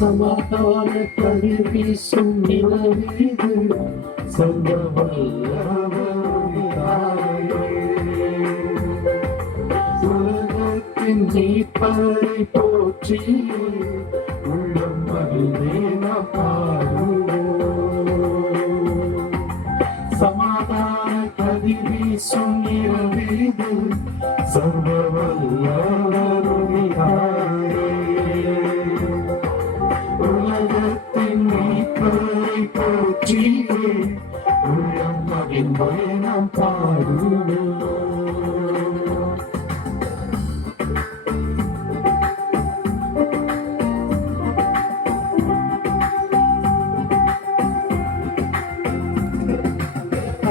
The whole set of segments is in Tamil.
சமாதான கதிர் வீசும் நிலவீது சர்வ உலகத்தின் ஜீப்பரை போற்றி உள்ளம் மகிழ்ந்தேன பாடுவோம். சமாதான கதிர் வீசும் நிலவீது சர்வ உலகத்தின் மீட்பரை போற்றி உள்ளம் மகிழ்ந்தே நாம் பாடுவோம்.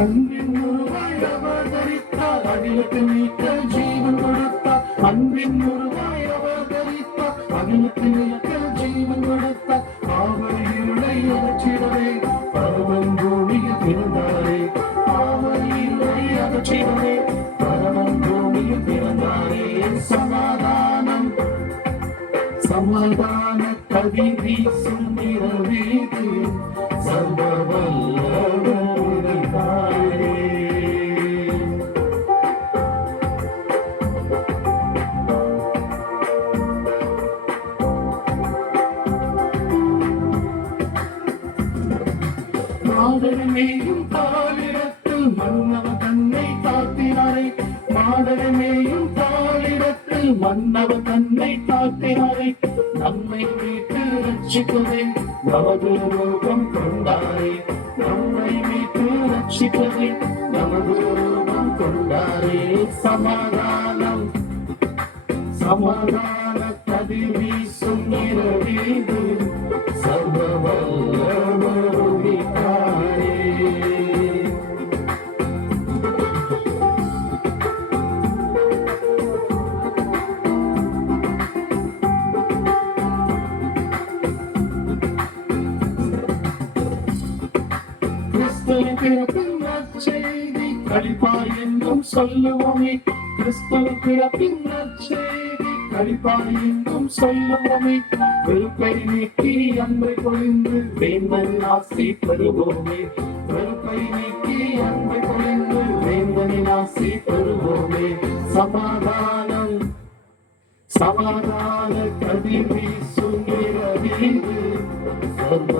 அன்பின் உருவாய் அவதரித்தார், அகிலத்தை மீட்க ஜீவன் கொடுத்தார். அன்பின் உருவாய் அவதரித்தார், அகிலத்தை மீட்க ஜீவன் கொடுத்தார். பாவரிகளை அகற்றிடவே பரமன் பூமியில் பிறந்தாரே. பாவரிகளை அகற்றிடவே பரமன் பூமியில் பிறந்தாரே. சமாதானம் சமாதான கதிர் வீசும் நிலவீது சர்வ மாடரமேயும் தாளிடத்தில் மன்னவ தன்னை தாத்தினாரே. மாடரமேயும் தாளிடத்தில் மன்னவ தன்னை தாத்தினாரே. நம்மை மீட்டு ரட்சிக்கவே நமது ரூபம் கொண்டாரே. நம்மை மீட்டு ரட்சிக்கவே நமது ரூபம் கொண்டாரே. சமாதானம் சமாதான கதிர் வீசும் நிலவீது சர்வ கிறிஸ்துவின் நற்செய்தி களிப்பாய் என்றும் சொல்லுவோமே. கிறிஸ்துவின் பிறப்பின் நற்செய்தி களிப்பாய் என்றும் சொல்லுவோமே. வெறுப்பை நீக்கி அன்பை பொழிந்து வேந்தனின் ஆசி பெறுவோமே. வெறுப்பை நீக்கி அன்பை பொழிந்து வேந்தனின் ஆசி பெறுவோமே. சமாதானம் சமாதான கதிர் வீசும் நிலவீது சர்வ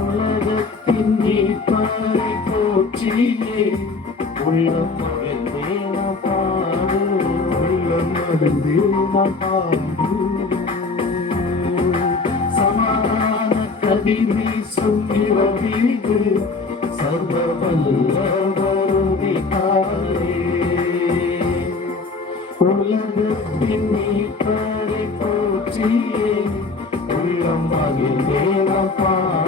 உலகத்தின் மீட்பரை போற்றியே உள்ளம் மகிழ்ந்தே நாம் பாடுவோம். உள்ளம் மகிழ்ந்தே நாம் பாடுவோம். சமாதான கதிர் வீசும் நிலவீது சர்வ வல்லவருதிகாரே. உலகத்தின் மீட்பரை போற்றியே உள்ளம் மகிழ்ந்தே நாம் பாடுவோம்.